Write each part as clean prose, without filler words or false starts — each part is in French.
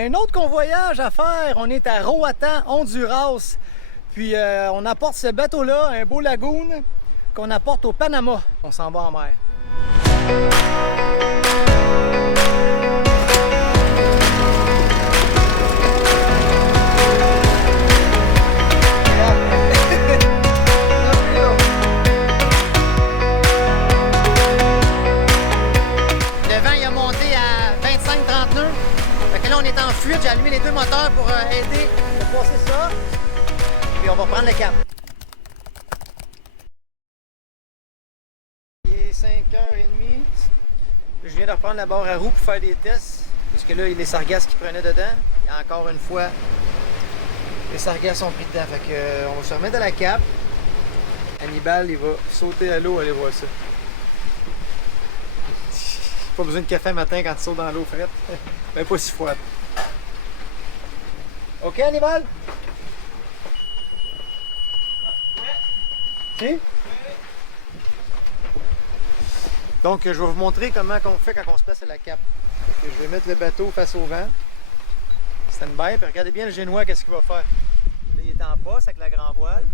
Un autre convoyage à faire, on est à Roatan, Honduras. Puis on apporte ce bateau-là, un beau lagoon, qu'on apporte au Panama. On s'en va en mer. Le vent il a monté à 25-30 nœuds. Fait que là on est en fuite, j'ai allumé les deux moteurs pour aider à passer ça. Puis on va prendre le cap. Il est 5h30. Je viens de reprendre la barre à roue pour faire des tests. Parce que là, il y a les sargasses qui prenaient dedans. Et encore une fois, les sargasses ont pris dedans. Fait que, on va se remettre à la cape. Hannibal, il va sauter à l'eau, allez voir ça. Pas besoin de café matin quand tu sautes dans l'eau frette. Mais pas si froide. OK, Hannibal? OK? Donc, je vais vous montrer comment on fait quand on se place à la cape. Donc, je vais mettre le bateau face au vent. Stand-by, puis regardez bien le génois, qu'est-ce qu'il va faire. Là, il est en poste avec la grand voile.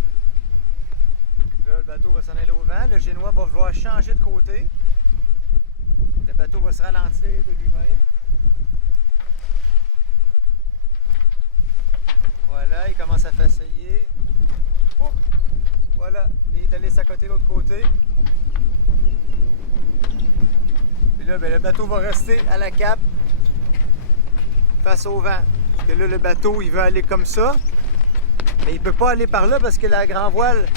Là, le bateau va s'en aller au vent. Le génois va vouloir changer de côté. Le bateau va se ralentir de lui-même. Voilà, il commence à faceiller. Oh! Voilà, il est allé s'accoter de l'autre côté. Puis là, ben, le bateau va rester à la cape face au vent. Parce que là, le bateau, il veut aller comme ça. Mais il ne peut pas aller par là parce que la grand voile,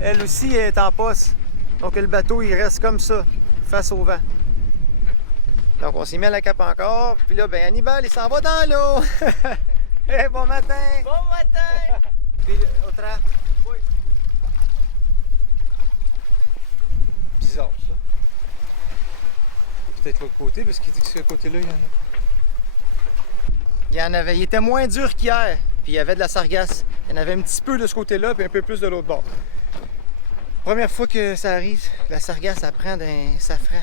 elle aussi, est en poste. Donc le bateau, il reste comme ça, face au vent. Donc on s'y met à la cape encore. Puis là, ben Hannibal, il s'en va dans l'eau. Hey, bon matin! Bon matin! Puis autre. Oui. Bizarre ça. Peut-être l'autre côté, parce qu'il dit que ce côté-là, il y en a pas. Il y en avait. Il était moins dur qu'hier. Puis il y avait de la sargasse. Il y en avait un petit peu de ce côté-là, puis un peu plus de l'autre bord. Première fois que ça arrive, la sargasse, ça prend d'un safran.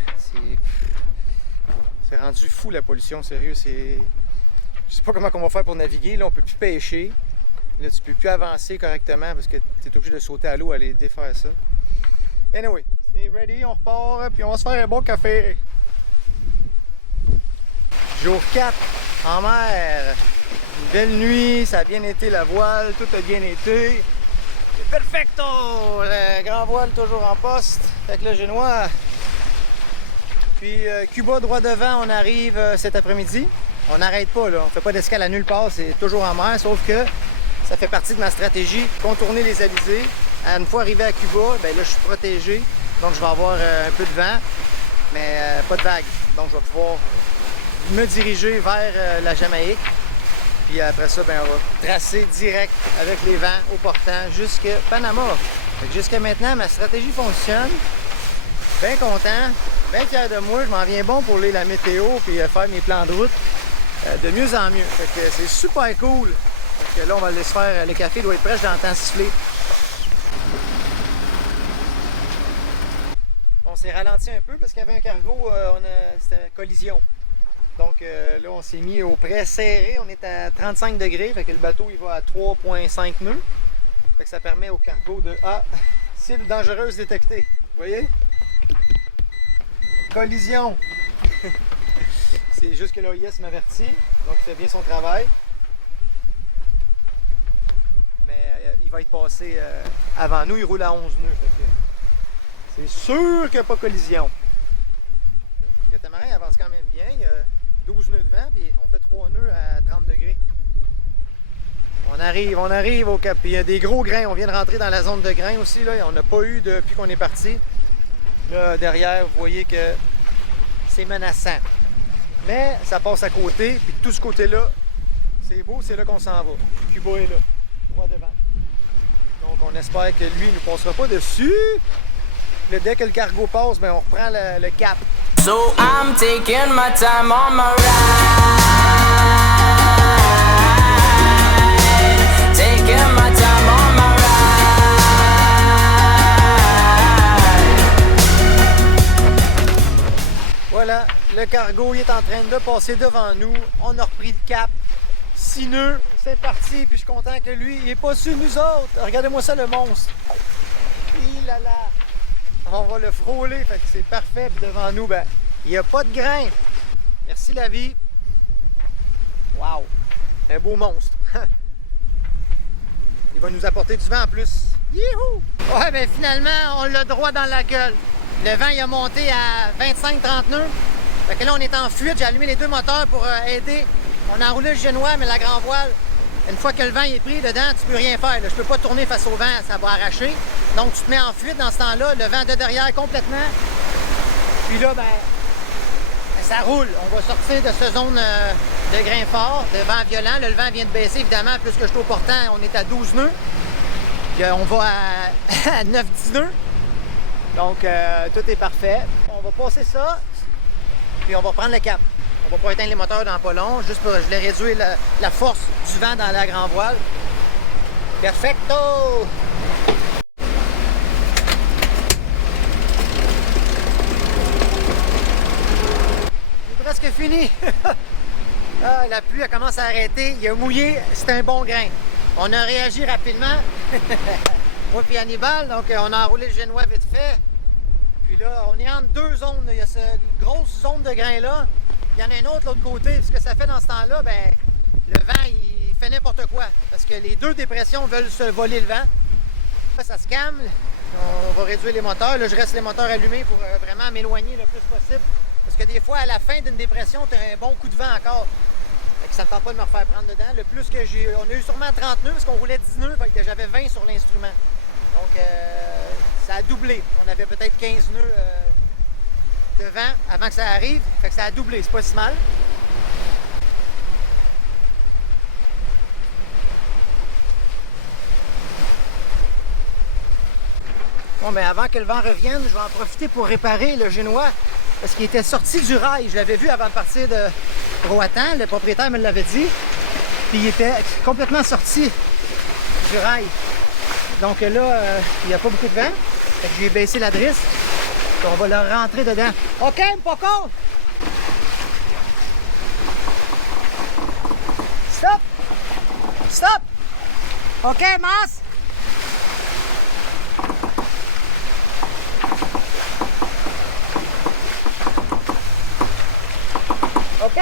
C'est rendu fou la pollution, sérieux. Je sais pas comment on va faire pour naviguer. Là, on peut plus pêcher. Là, tu peux plus avancer correctement parce que tu es obligé de sauter à l'eau, aller défaire ça. Anyway, c'est ready, on repart, puis on va se faire un bon café. Jour 4 en mer. Une belle nuit, ça a bien été la voile, tout a bien été. C'est perfecto! Le grand voile toujours en poste avec le génois. Puis Cuba droit devant, on arrive cet après-midi. On n'arrête pas, là. On ne fait pas d'escale à nulle part, c'est toujours en mer, sauf que ça fait partie de ma stratégie, contourner les alizés. Une fois arrivé à Cuba, ben là, je suis protégé, donc je vais avoir un peu de vent, mais pas de vague. Donc, je vais pouvoir me diriger vers la Jamaïque. Puis après ça, ben, on va tracer direct avec les vents au portant jusqu'à Panama. Jusqu'à maintenant, ma stratégie fonctionne. Bien content, bien fier de moi. Je m'en viens bon pour lire la météo puis faire mes plans de route. De mieux en mieux. Fait que c'est super cool. Fait que là, on va laisser faire. Le café doit être prêt, je l'entends siffler. On s'est ralenti un peu parce qu'il y avait un cargo, c'était collision. Donc là, on s'est mis au près serré. On est à 35 degrés. Fait que le bateau, il va à 3,5 nœuds. Fait que ça permet au cargo de cible dangereuse détectée. Vous voyez? Collision. C'est juste que l'OIS m'avertit, donc il fait bien son travail. Mais il va être passé avant nous, il roule à 11 nœuds. C'est sûr qu'il n'y a pas collision. Le catamaran avance quand même bien, il y a 12 nœuds de vent, puis on fait 3 nœuds à 30 degrés. On arrive au cap. Puis il y a des gros grains, on vient de rentrer dans la zone de grains aussi, là. On n'a pas eu depuis qu'on est parti. Là, derrière, vous voyez que c'est menaçant. Mais ça passe à côté, puis tout ce côté-là, c'est beau, c'est là qu'on s'en va. Cuba est là, droit devant. Donc on espère que lui ne nous passera pas dessus. Mais dès que le cargo passe, ben, on reprend le cap. So I'm taking my time on my ride. Taking my time on my ride. Voilà, le cargo il est en train de passer devant nous. On a repris pris le cap. 6 nœuds, c'est parti, puis je suis content que lui, il est pas sur nous autres. Regardez-moi ça, le monstre. Il là là. On va le frôler, fait que c'est parfait. Puis devant nous, ben, il n'y a pas de grain. Merci la vie. Wow! Un beau monstre. Il va nous apporter du vent en plus. Youhou! Ouais, ben finalement, on l'a droit dans la gueule. Le vent, il a monté à 25-30 nœuds. Fait que là, on est en fuite. J'ai allumé les deux moteurs pour aider. On a enroulé le génois, mais la grand voile, une fois que le vent est pris dedans, tu peux rien faire. Là. Je peux pas tourner face au vent, ça va arracher. Donc, tu te mets en fuite dans ce temps-là, le vent de derrière complètement. Puis là, ben, ça roule. On va sortir de cette zone de grain fort, de vent violent. Là, le vent vient de baisser, évidemment. Plus que je suis au portant, on est à 12 nœuds. Puis on va à 9-10 nœuds. Donc, tout est parfait. On va passer ça, puis on va prendre le cap. On va pas éteindre les moteurs dans pas long, juste pour je vais réduire la force du vent dans la grand voile. Perfecto! C'est presque fini. Ah, la pluie elle commence à arrêter. Il a mouillé, c'est un bon grain. On a réagi rapidement. Moi et Hannibal, donc on a enroulé le génois vite fait. Puis là, on est entre deux zones. Il y a cette grosse zone de grain-là. Il y en a un autre de l'autre côté. Ce que ça fait dans ce temps-là, ben, le vent, il fait n'importe quoi. Parce que les deux dépressions veulent se voler le vent. Là, ça se calme. On va réduire les moteurs. Là, je reste les moteurs allumés pour vraiment m'éloigner le plus possible. Parce que des fois, à la fin d'une dépression, tu as un bon coup de vent encore. Fait que ça ne me tente pas de me refaire prendre dedans. Le plus que j'ai... On a eu sûrement 30 nœuds parce qu'on roulait 10 nœuds. Fait que j'avais 20 sur l'instrument. Donc, ça a doublé. On avait peut-être 15 nœuds de vent avant que ça arrive. Fait que ça a doublé. C'est pas si mal. Bon, ben avant que le vent revienne, je vais en profiter pour réparer le génois. Parce qu'il était sorti du rail. Je l'avais vu avant de partir de Roatan. Le propriétaire me l'avait dit. Puis il était complètement sorti du rail. Donc là, il n'y a pas beaucoup de vent. Fait que j'ai baissé la drisse. Puis on va le rentrer dedans. OK, Poco! Stop! Stop! OK, Mas! OK!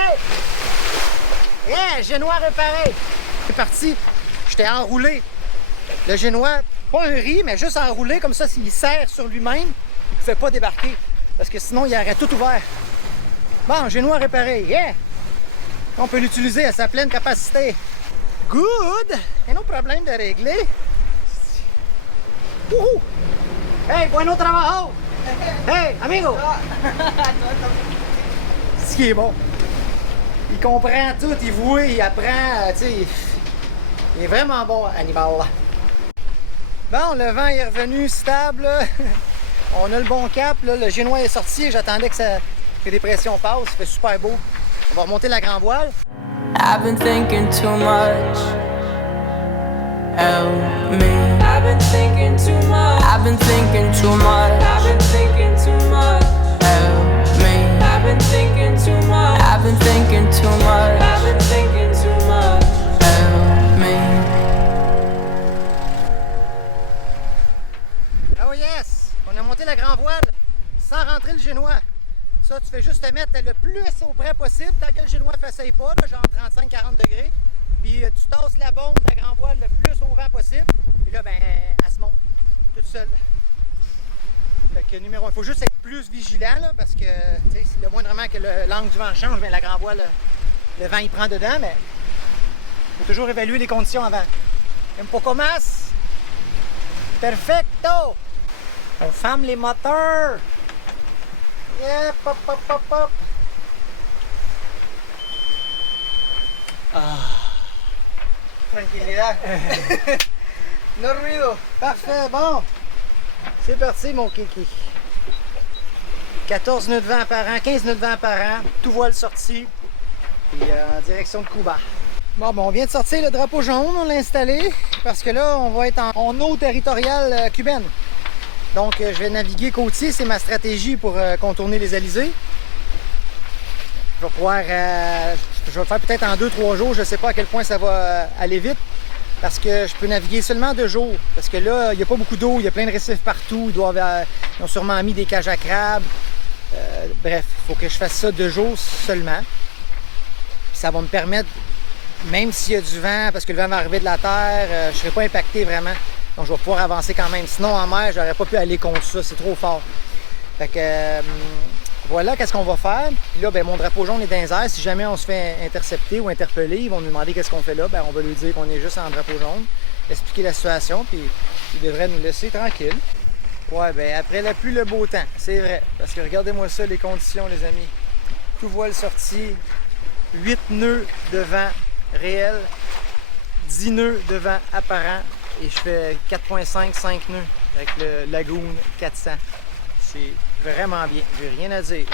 Yeah! Génois réparé! C'est parti! J'étais enroulé. Le génois, pas un riz, mais juste enroulé, comme ça, s'il serre sur lui-même, il ne pouvait pas débarquer. Parce que sinon, il aurait tout ouvert. Bon, génois réparé. Yeah! On peut l'utiliser à sa pleine capacité. Good! Et no problème de régler. Wouhou! Hey, bueno trabajo! Hey, amigo! Ce qui est bon. Il comprend tout, il voit, il apprend, tu sais. Il est vraiment bon, Hannibal. Bon, le vent est revenu stable. On a le bon cap. Là. Le génois est sorti. J'attendais que les pressions passent. Il fait super beau. On va remonter la grand voile. I've been thinking too much. Help me. I've been thinking too much. I've been thinking too much. I've been thinking too much. Help me. I've been thinking too much. I've been thinking too much. I've been thinking too much. Help me. Oh yes! On a monté la grand voile sans rentrer le génois. Ça, tu fais juste te mettre le plus au près possible tant que le génois ne s'essaye pas, là, genre 35-40 degrés. Puis tu tasses la bombe de la grand voile le plus au vent possible. Et là, ben, elle se monte toute seule. Fait que numéro 1, il faut juste être plus vigilant là, parce que si le moindrement que l'angle du vent change, bien, la grand voile, le vent il prend dedans, mais il faut toujours évaluer les conditions avant. Un poco más. Perfecto! On ferme les moteurs. Yeah, pop, pop, pop, pop. Ah. Tranquilidad. No ruido. Parfait, bon. C'est parti, mon kiki. 14 nœuds de vent par an, 15 nœuds de vent par an, tout voile sorti. Puis en direction de Cuba. Bon, ben, on vient de sortir le drapeau jaune, on l'a installé. Parce que là, on va être en eau territoriale cubaine. Donc, je vais naviguer côtier, c'est ma stratégie pour contourner les alizés. Je vais pouvoir, je vais le faire peut-être en 2-3 jours. Je ne sais pas à quel point ça va aller vite parce que je peux naviguer seulement 2 jours. Parce que là, il n'y a pas beaucoup d'eau, il y a plein de récifs partout. Ils ont sûrement mis des cages à crabes. Bref, il faut que je fasse ça 2 jours seulement. Ça va me permettre, même s'il y a du vent, parce que le vent va arriver de la terre, je ne serai pas impacté vraiment. Donc je vais pouvoir avancer quand même. Sinon en mer, j'aurais pas pu aller contre ça, c'est trop fort. Fait que voilà qu'est-ce qu'on va faire. Puis là, ben, mon drapeau jaune est dans les airs. Si jamais on se fait intercepter ou interpeller, ils vont nous demander qu'est-ce qu'on fait là. Ben, on va lui dire qu'on est juste en drapeau jaune, expliquer la situation, puis ils devraient nous laisser tranquille. Ouais, ben après la pluie, le beau temps, c'est vrai. Parce que regardez-moi ça, les conditions, les amis. Tout voile sorti, 8 nœuds de vent réel, 10 nœuds de vent apparent, et je fais 4.5, 5 nœuds avec le Lagoon 400. C'est vraiment bien, j'ai rien à dire.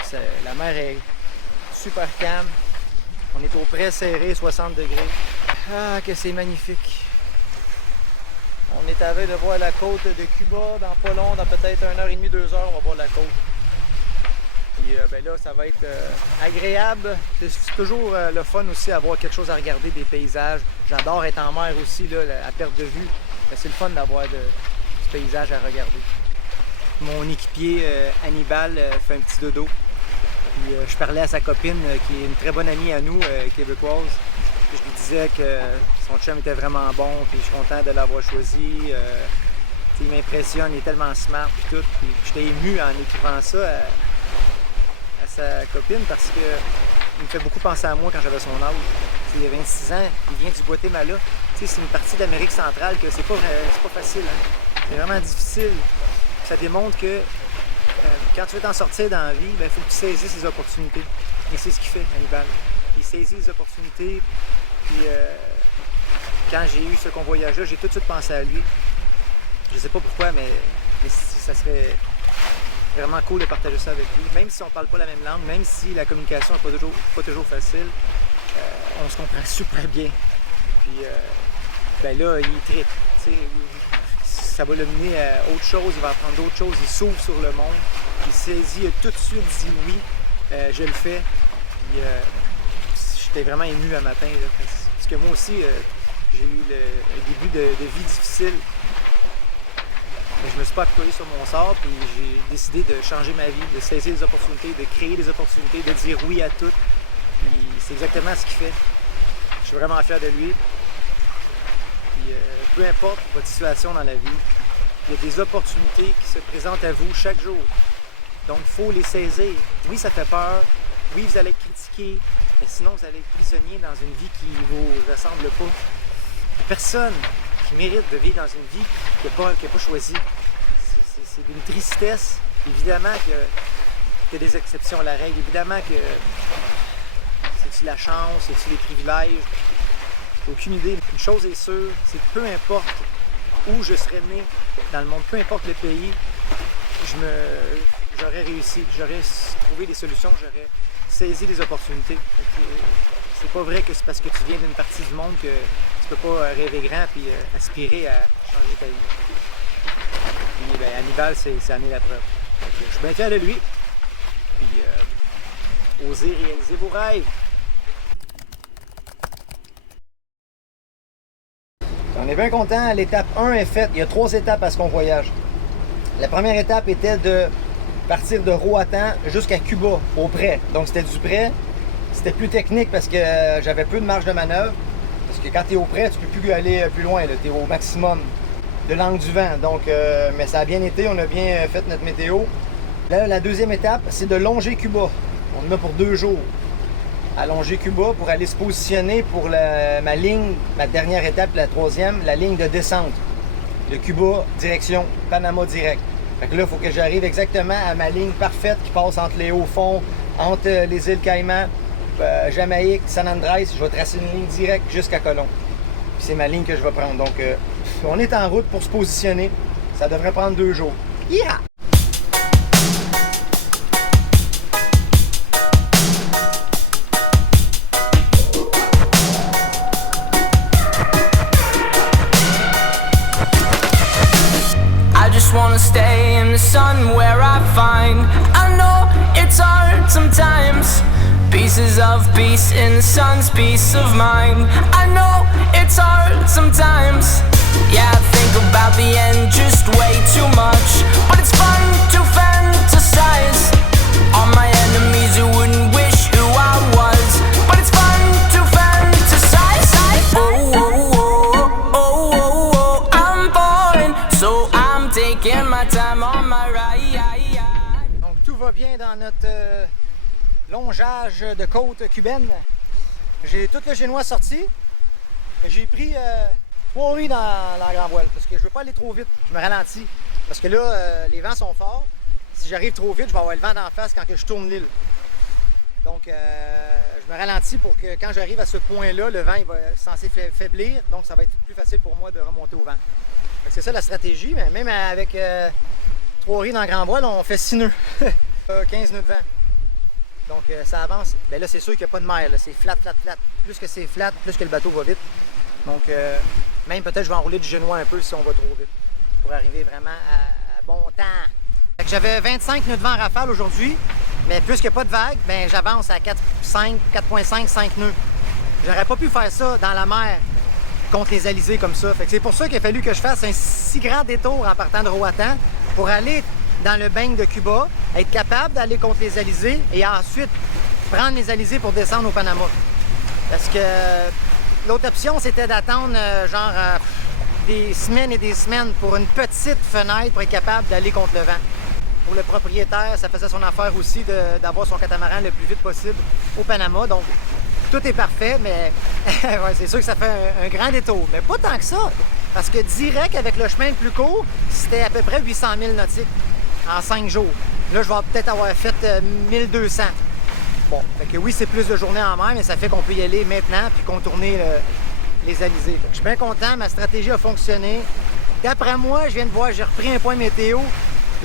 La mer est super calme. On est au près serré, 60 degrés. Ah, que c'est magnifique. On est à veille de voir la côte de Cuba dans pas long, dans peut-être 1h30, 2 heures, on va voir la côte. Puis ben là, ça va être agréable. C'est toujours le fun aussi d'avoir quelque chose à regarder, des paysages. J'adore être en mer aussi, là, à perte de vue. C'est le fun d'avoir du paysage à regarder. Mon équipier Hannibal fait un petit dodo. Puis, je parlais à sa copine, qui est une très bonne amie à nous, québécoise. Je lui disais que son chum était vraiment bon, puis je suis content de l'avoir choisi. Il m'impressionne, il est tellement smart et tout. Puis j'étais ému en écrivant ça à sa copine parce que il me fait beaucoup penser à moi quand j'avais son âge. Il a 26 ans, il vient du Guatemala. C'est une partie d'Amérique centrale que c'est pas facile. Hein? C'est vraiment difficile. Ça démontre que quand tu veux t'en sortir dans la vie, il faut que tu saisisses les opportunités. Et c'est ce qu'il fait, Hannibal. Il saisit les opportunités. Puis quand j'ai eu ce convoyage-là, j'ai tout de suite pensé à lui. Je sais pas pourquoi, mais ça serait vraiment cool de partager ça avec lui. Même si on parle pas la même langue, même si la communication n'est pas toujours facile, on se comprend super bien. Puis ben là, il tripe. Ça va le mener à autre chose, il va apprendre d'autres choses, il s'ouvre sur le monde, il saisit, il a tout de suite dit oui, je le fais. Puis, j'étais vraiment ému un matin, là, parce que moi aussi, j'ai eu un début de vie difficile. Mais je me suis pas apitoyé sur mon sort, puis j'ai décidé de changer ma vie, de saisir les opportunités, de créer des opportunités, de dire oui à tout. Puis c'est exactement ce qu'il fait. Je suis vraiment fier de lui. Puis peu importe votre situation dans la vie, il y a des opportunités qui se présentent à vous chaque jour. Donc il faut les saisir. Oui, ça fait peur. Oui, vous allez être critiqué. Mais sinon, vous allez être prisonnier dans une vie qui ne vous ressemble pas. Personne qui mérite de vivre dans une vie qui n'a pas choisi. C'est d'une tristesse. Évidemment qu'il y a des exceptions à la règle. Évidemment que c'est-tu la chance, c'est-tu les privilèges. J'ai aucune idée. Une chose est sûre, c'est que peu importe où je serais né dans le monde, peu importe le pays, j'aurais réussi. J'aurais trouvé des solutions, j'aurais saisi des opportunités. C'est pas vrai que c'est parce que tu viens d'une partie du monde que tu peux pas rêver grand et aspirer à changer ta vie. Puis ben, Hannibal, c'est amené la preuve. Je suis bien fier de lui. Puis osez réaliser vos rêves. On est bien content. L'étape 1 est faite. Il y a 3 étapes à ce convoyage. La première étape était de partir de Roatan jusqu'à Cuba, au près. Donc c'était du près. C'était plus technique parce que j'avais peu de marge de manœuvre. Parce que quand tu es au près, tu peux plus aller plus loin. Tu es au maximum de l'angle du vent. Donc, mais ça a bien été. On a bien fait notre météo. Là, la deuxième étape, c'est de longer Cuba. On en a pour 2 jours. À longer Cuba pour aller se positionner pour ma ligne, ma dernière étape, la 3e, la ligne de descente de Cuba, direction Panama direct. Fait que là, il faut que j'arrive exactement à ma ligne parfaite qui passe entre les hauts-fonds, entre les îles Caïmans, Jamaïque, San Andrés. Je vais tracer une ligne directe jusqu'à Colón. Puis c'est ma ligne que je vais prendre. Donc, on est en route pour se positionner. Ça devrait prendre 2 jours. Yeah! Wanna stay in the sun where I find I know it's hard sometimes. Be pieces of peace in the sun's peace of mind. I know it's hard sometimes. Yeah, I think about the end just way too much. But it's fun to fantasize on my enemies who wouldn't wish who I was. But it's fun to fantasize. Oh, oh, oh, oh, oh, oh, I'm boring, so I'm taking my time on my ride. Donc tout va bien dans notre longeage de côte cubaine. J'ai tout le génois sorti. J'ai pris 3 roues dans la grand voile parce que je veux pas aller trop vite. Je me ralentis parce que là, les vents sont forts. Si j'arrive trop vite, je vais avoir le vent d'en face quand que je tourne l'île. Donc, je me ralentis pour que quand j'arrive à ce point-là, le vent il va censé faiblir. Donc, ça va être plus facile pour moi de remonter au vent. C'est ça la stratégie. Mais même avec 3 roues dans la grand voile, on fait 6 nœuds. 15 nœuds de vent. Donc, ça avance. Bien là, c'est sûr qu'il n'y a pas de mer. C'est flat, flat, flat. Plus que c'est flat, plus que le bateau va vite. Donc, même peut-être je vais enrouler du génois un peu si on va trop vite pour arriver vraiment à bon temps. J'avais 25 nœuds de vent en rafale aujourd'hui, mais puisqu'il n'y a pas de vague, ben, j'avance à 4.5, 5 nœuds. J'aurais pas pu faire ça dans la mer contre les alizés comme ça. C'est pour ça qu'il a fallu que je fasse un si grand détour en partant de Roatan pour aller dans le beigne de Cuba, être capable d'aller contre les alizés et ensuite prendre les alizés pour descendre au Panama. Parce que l'autre option, c'était d'attendre des semaines et des semaines pour une petite fenêtre pour être capable d'aller contre le vent. Pour le propriétaire, ça faisait son affaire aussi d'avoir son catamaran le plus vite possible au Panama. Donc, tout est parfait, mais ouais, c'est sûr que ça fait un grand détour. Mais pas tant que ça, parce que direct avec le chemin le plus court, c'était à peu près 800 000 nautiques en 5 jours. Là, je vais peut-être avoir fait 1200. Bon, fait que oui, c'est plus de journées en mer, mais ça fait qu'on peut y aller maintenant puis contourner les alizés. Je suis bien content, ma stratégie a fonctionné. D'après moi, je viens de voir, j'ai repris un point météo.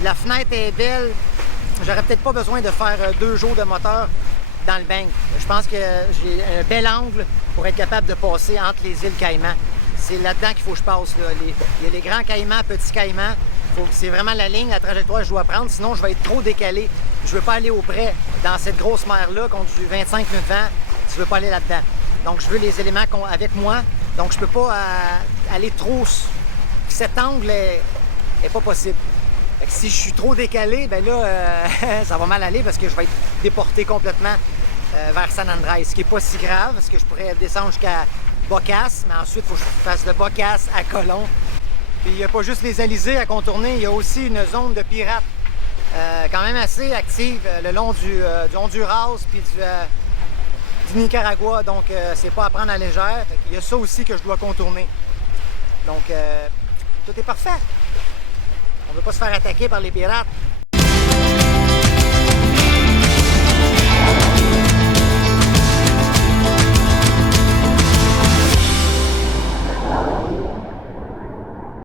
La fenêtre est belle. J'aurais peut-être pas besoin de faire 2 jours de moteur dans le beigne. Je pense que j'ai un bel angle pour être capable de passer entre les îles Caïmans. C'est là-dedans qu'il faut que je passe. Là. Il y a les grands Caïmans, petits Caïmans. C'est vraiment la ligne, la trajectoire que je dois prendre, sinon je vais être trop décalé. Je ne veux pas aller au près dans cette grosse mer-là, contre du 25 nœuds de vent. Je ne veux pas aller là-dedans. Donc, je veux les éléments avec moi. Donc, je ne peux pas aller trop... Cet angle est pas possible. Fait que si je suis trop décalé, ben là, ça va mal aller parce que je vais être déporté complètement vers San Andrés, ce qui n'est pas si grave, parce que je pourrais descendre jusqu'à Bocas, mais ensuite, il faut que je fasse de Bocas à Colón. Puis il n'y a pas juste les alizés à contourner, il y a aussi une zone de pirates quand même assez active le long du Honduras puis du Nicaragua. Donc c'est pas à prendre à légère. Il y a ça aussi que je dois contourner. Donc tout est parfait. On ne veut pas se faire attaquer par les pirates.